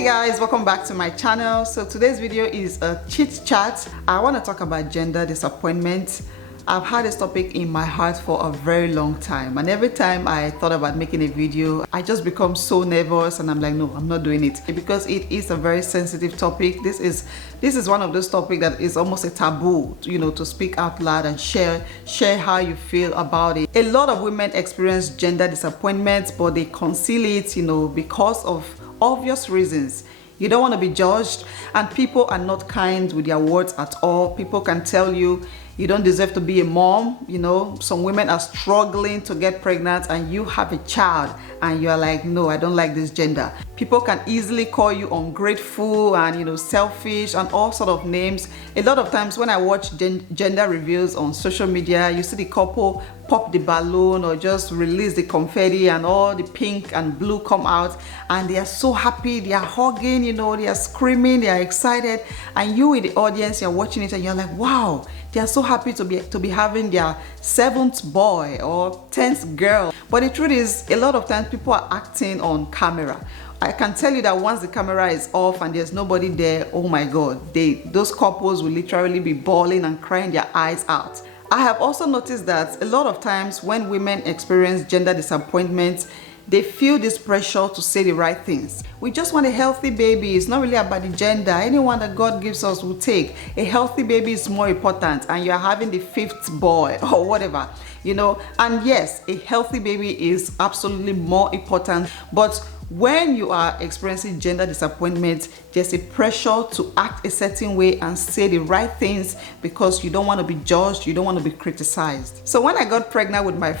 Hey guys, welcome back to my channel. So today's video is a chit chat. I want to talk about gender disappointment. I've had this topic in my heart for a very long time, and every time I thought about making a video, I just become so nervous and I'm like, no, I'm not doing it, because it is a very sensitive topic. This is one of those topics that is almost a taboo, to speak out loud and share how you feel about it. A lot of women experience gender disappointment, but they conceal it, because of obvious reasons. You don't want to be judged, and people are not kind with their words at all. People can tell you you don't deserve to be a mom. Some women are struggling to get pregnant and you have a child and you're like, no, I don't like this gender. People can easily call you ungrateful and selfish and all sort of names. A lot of times when I watch gender reviews on social media, you see the couple pop the balloon or just release the confetti and all the pink and blue come out, and they are so happy, they are hugging, they are screaming, they are excited, and you in the audience, you're watching it and you're like, wow, they are so happy to be having their 7th boy or 10th girl. But the truth is, a lot of times people are acting on camera. I can tell you that once the camera is off and there's nobody there, oh my God, those couples will literally be bawling and crying their eyes out. I have also noticed that a lot of times when women experience gender disappointment, they feel this pressure to say the right things. We just want a healthy baby. It's not really about the gender. Anyone that God gives us will take. A healthy baby is more important, and you're having the 5th boy or whatever, And yes, a healthy baby is absolutely more important, but when you are experiencing gender disappointment, there's a pressure to act a certain way and say the right things because you don't want to be judged, you don't want to be criticized. So when I got pregnant with my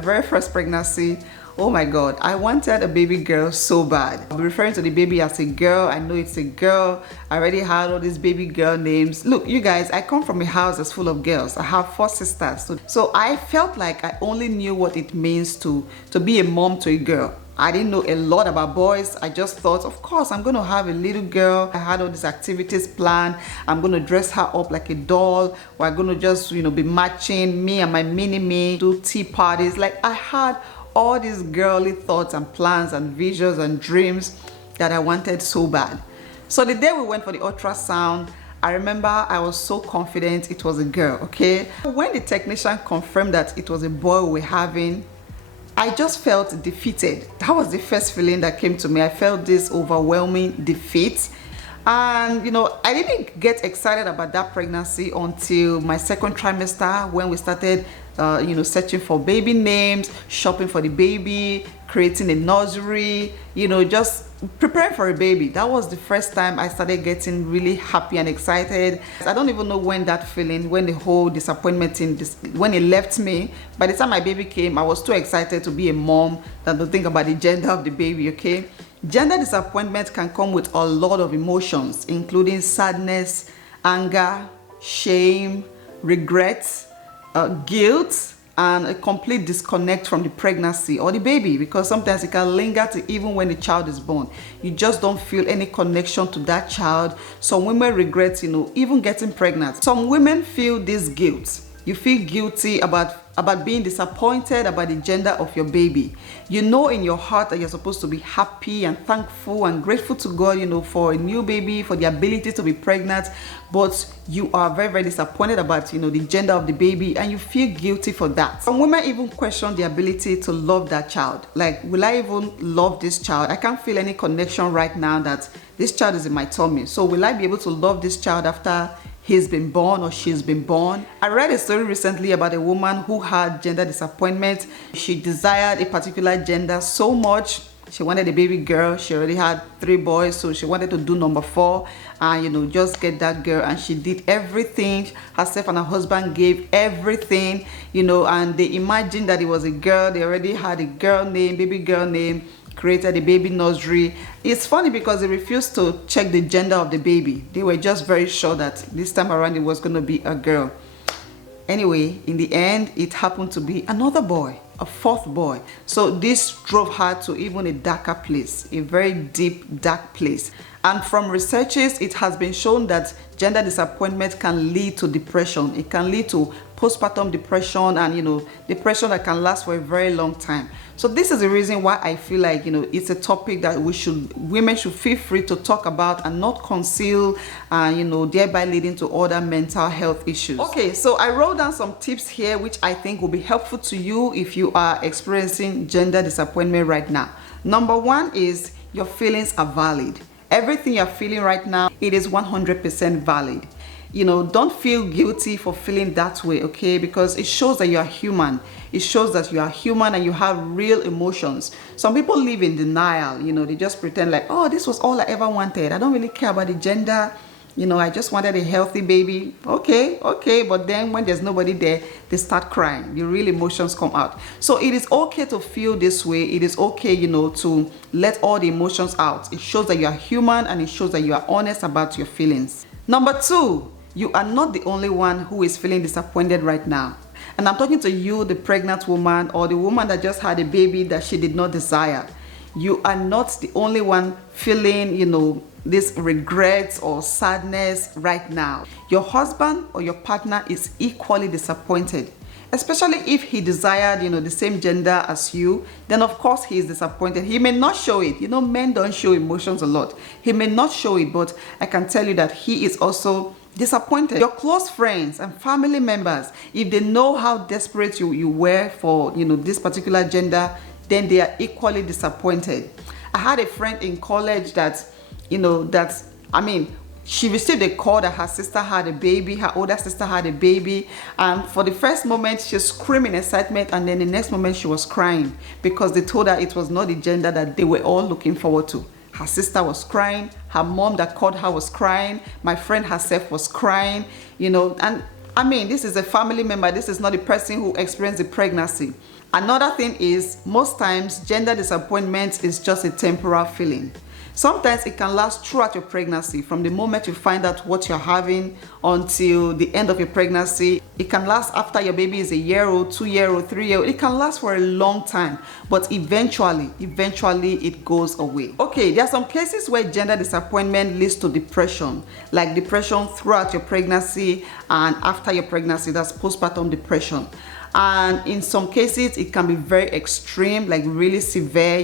very first pregnancy, oh my God, I wanted a baby girl so bad. I'll be referring to the baby as a girl. I know it's a girl. I already had all these baby girl names. Look, you guys, I come from a house that's full of girls. I have 4 sisters. So I felt like I only knew what it means to be a mom to a girl. I didn't know a lot about boys. I just thought, of course, I'm going to have a little girl. I had all these activities planned. I'm going to dress her up like a doll. We're going to just, be matching, me and my mini-me, do tea parties. Like, I had all these girly thoughts and plans and visions and dreams that I wanted so bad. So the day we went for the ultrasound, I remember I was so confident it was a girl, okay? When the technician confirmed that it was a boy we were having, I just felt defeated. That was the first feeling that came to me. I felt this overwhelming defeat. And I didn't get excited about that pregnancy until my 2nd trimester, when we started searching for baby names, shopping for the baby, creating a nursery, just preparing for a baby. That was the first time I started getting really happy and excited. I don't even know when that feeling, when the whole disappointment when it left me. By the time my baby came, I was too excited to be a mom than to think about the gender of the baby, okay? Gender disappointment can come with a lot of emotions, including sadness, anger, shame, regret, guilt, and a complete disconnect from the pregnancy or the baby, because sometimes it can linger to even when the child is born. You just don't feel any connection to that child. Some women regret, even getting pregnant. Some women feel this guilt. You feel guilty about being disappointed about the gender of your baby. You know in your heart that you're supposed to be happy and thankful and grateful to God, for a new baby, for the ability to be pregnant, but you are very, very disappointed about, the gender of the baby, and you feel guilty for that. Some women even question the ability to love that child. Like, will I even love this child? I can't feel any connection right now that this child is in my tummy. So will I be able to love this child after he's been born or she's been born? I read a story recently about a woman who had gender disappointment. She desired a particular gender so much. She wanted a baby girl. She already had 3 boys, so she wanted to do number 4 and just get that girl. And she did everything. Herself and her husband gave everything, and they imagined that it was a girl. They already had a girl name, baby girl name, created a baby nursery. It's funny because they refused to check the gender of the baby. They were just very sure that this time around it was going to be a girl. Anyway, in the end, it happened to be another boy, a 4th boy. So this drove her to even a darker place, a very deep, dark place. And from researches, it has been shown that gender disappointment can lead to depression. It can lead to postpartum depression and, depression that can last for a very long time. So this is the reason why I feel like, it's a topic that women should feel free to talk about and not conceal, thereby leading to other mental health issues. Okay, so I wrote down some tips here which I think will be helpful to you if you are experiencing gender disappointment right now. Number one is your feelings are valid. Everything you're feeling right now, it is 100% valid. Don't feel guilty for feeling that way, okay? Because it shows that you are human. It shows that you are human and you have real emotions. Some people live in denial, they just pretend like, oh, this was all I ever wanted. I don't really care about the gender. I just wanted a healthy baby. Okay, but then when there's nobody there, they start crying. The real emotions come out. So it is okay to feel this way. It is okay, to let all the emotions out. It shows that you are human and it shows that you are honest about your feelings. Number two, you are not the only one who is feeling disappointed right now. And I'm talking to you, the pregnant woman or the woman that just had a baby that she did not desire. You are not the only one feeling, this regret or sadness right now. Your husband or your partner is equally disappointed. Especially if he desired, the same gender as you, then of course he is disappointed. He may not show it. Men don't show emotions a lot. He may not show it, but I can tell you that he is also disappointed. Your close friends and family members, if they know how desperate you were for, this particular gender, then they are equally disappointed. I had a friend in college that, she received a call that her sister had a baby, her older sister had a baby, and for the first moment she screamed in excitement, and then the next moment she was crying because they told her it was not the gender that they were all looking forward to. Her sister was crying, her mom that called her was crying, my friend herself was crying, and this is a family member, this is not the person who experienced the pregnancy. Another thing is, most times gender disappointment is just a temporal feeling. Sometimes it can last throughout your pregnancy, from the moment you find out what you're having until the end of your pregnancy. It can last after your baby is a year old, 2 year old, 3 year old. It can last for a long time, but eventually it goes away. Okay, there are some cases where gender disappointment leads to depression, like depression throughout your pregnancy and after your pregnancy. That's postpartum depression. And in some cases it can be very extreme, like really severe,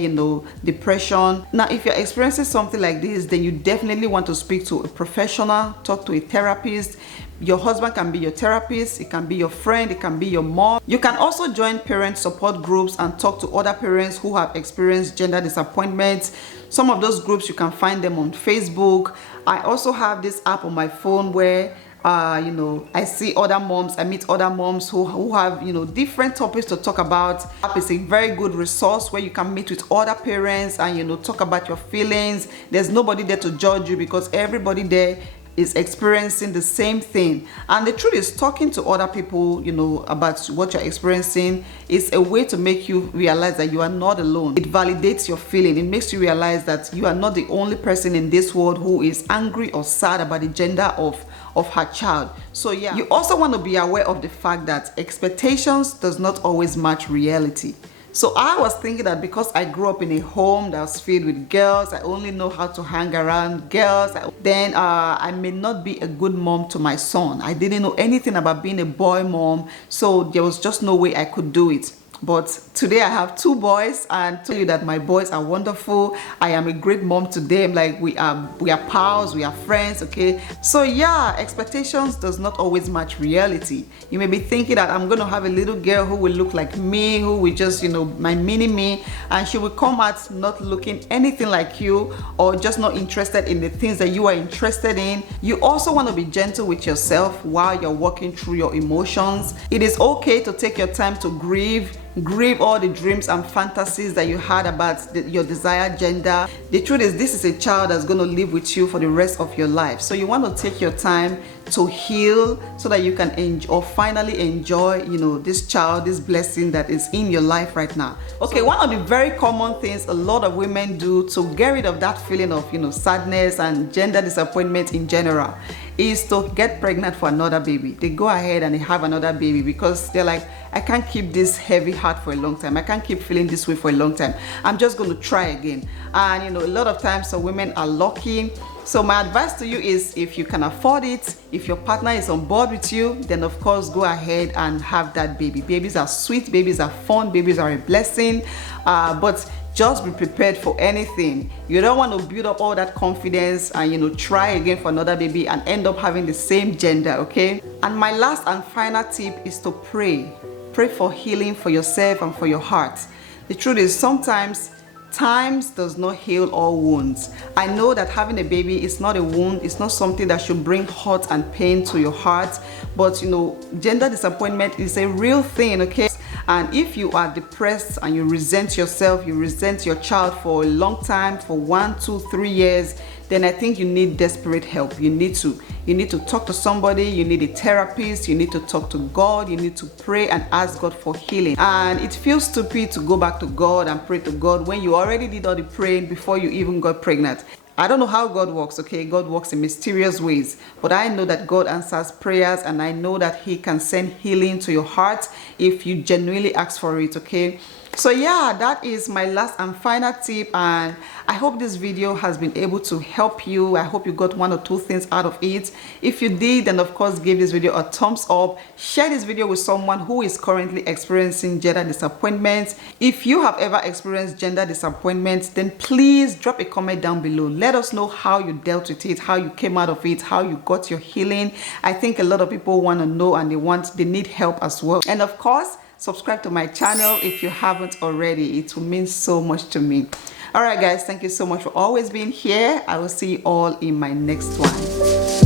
depression. Now if you're experiencing something like this, then you definitely want to speak to a professional, talk to a therapist. Your husband can be your therapist, it can be your friend, it can be your mom. You can also join parent support groups and talk to other parents who have experienced gender disappointment. Some of those groups, you can find them on Facebook. I also have this app on my phone where I see other moms, I meet other moms who have, different topics to talk about. App is a very good resource where you can meet with other parents and, talk about your feelings. There's nobody there to judge you because everybody there is experiencing the same thing. And the truth is, talking to other people, about what you're experiencing is a way to make you realize that you are not alone. It validates your feeling. It makes you realize that you are not the only person in this world who is angry or sad about the gender of her child. So yeah, you also want to be aware of the fact that expectations does not always match reality. So I was thinking that because I grew up in a home that was filled with girls, I only know how to hang around girls, then I may not be a good mom to my son. I didn't know anything about being a boy mom, so there was just no way I could do it. But today I have 2 boys, and tell you that my boys are wonderful. I am a great mom to them. Like we are pals, we are friends, okay? So yeah, expectations does not always match reality. You may be thinking that I'm gonna have a little girl who will look like me, who will just, my mini me, and she will come out not looking anything like you, or just not interested in the things that you are interested in. You also want to be gentle with yourself while you're working through your emotions. It is okay to take your time to grieve all the dreams and fantasies that you had about your desired gender. The truth is, this is a child that's going to live with you for the rest of your life. So you want to take your time to heal so that you can finally enjoy, this child, this blessing that is in your life right now. Okay, one of the very common things a lot of women do to get rid of that feeling of, sadness and gender disappointment in general is to get pregnant for another baby. They go ahead and they have another baby because they're like, I can't keep this heavy heart for a long time. I can't keep feeling this way for a long time. I'm just going to try again. And you know, a lot of times some women are lucky. So my advice to you is, if you can afford it, if your partner is on board with you, then of course go ahead and have that baby. Babies are sweet, babies are fun, babies are a blessing, but just be prepared for anything. You don't want to build up all that confidence and, you know, try again for another baby and end up having the same gender, okay? And my last and final tip is to pray. Pray for healing for yourself and for your heart. The truth is, sometimes time does not heal all wounds. I know that having a baby is not a wound, it's not something that should bring hurt and pain to your heart, but you know, gender disappointment is a real thing, okay? And if you are depressed and you resent yourself, you resent your child for a long time, for 1, 2, 3 years, then I think you need desperate help. You need to talk to somebody, you need a therapist, you need to talk to God, you need to pray and ask God for healing. And it feels stupid to go back to God and pray to God when you already did all the praying before you even got pregnant. I don't know how God works, okay? God works in mysterious ways, but I know that God answers prayers, and I know that He can send healing to your heart if you genuinely ask for it, okay? So yeah, that is my last and final tip, and I hope this video has been able to help you. I hope you got 1 or 2 things out of it. If you did, then of course give this video a thumbs up. Share this video with someone who is currently experiencing gender disappointment. If you have ever experienced gender disappointment, then please drop a comment down below. Let us know how you dealt with it, how you came out of it, how you got your healing. I think a lot of people want to know, and they need help as well. And of course, subscribe to my channel if you haven't already. It will mean so much to me. All right, guys, thank you so much for always being here. I will see you all in my next one.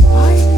Bye.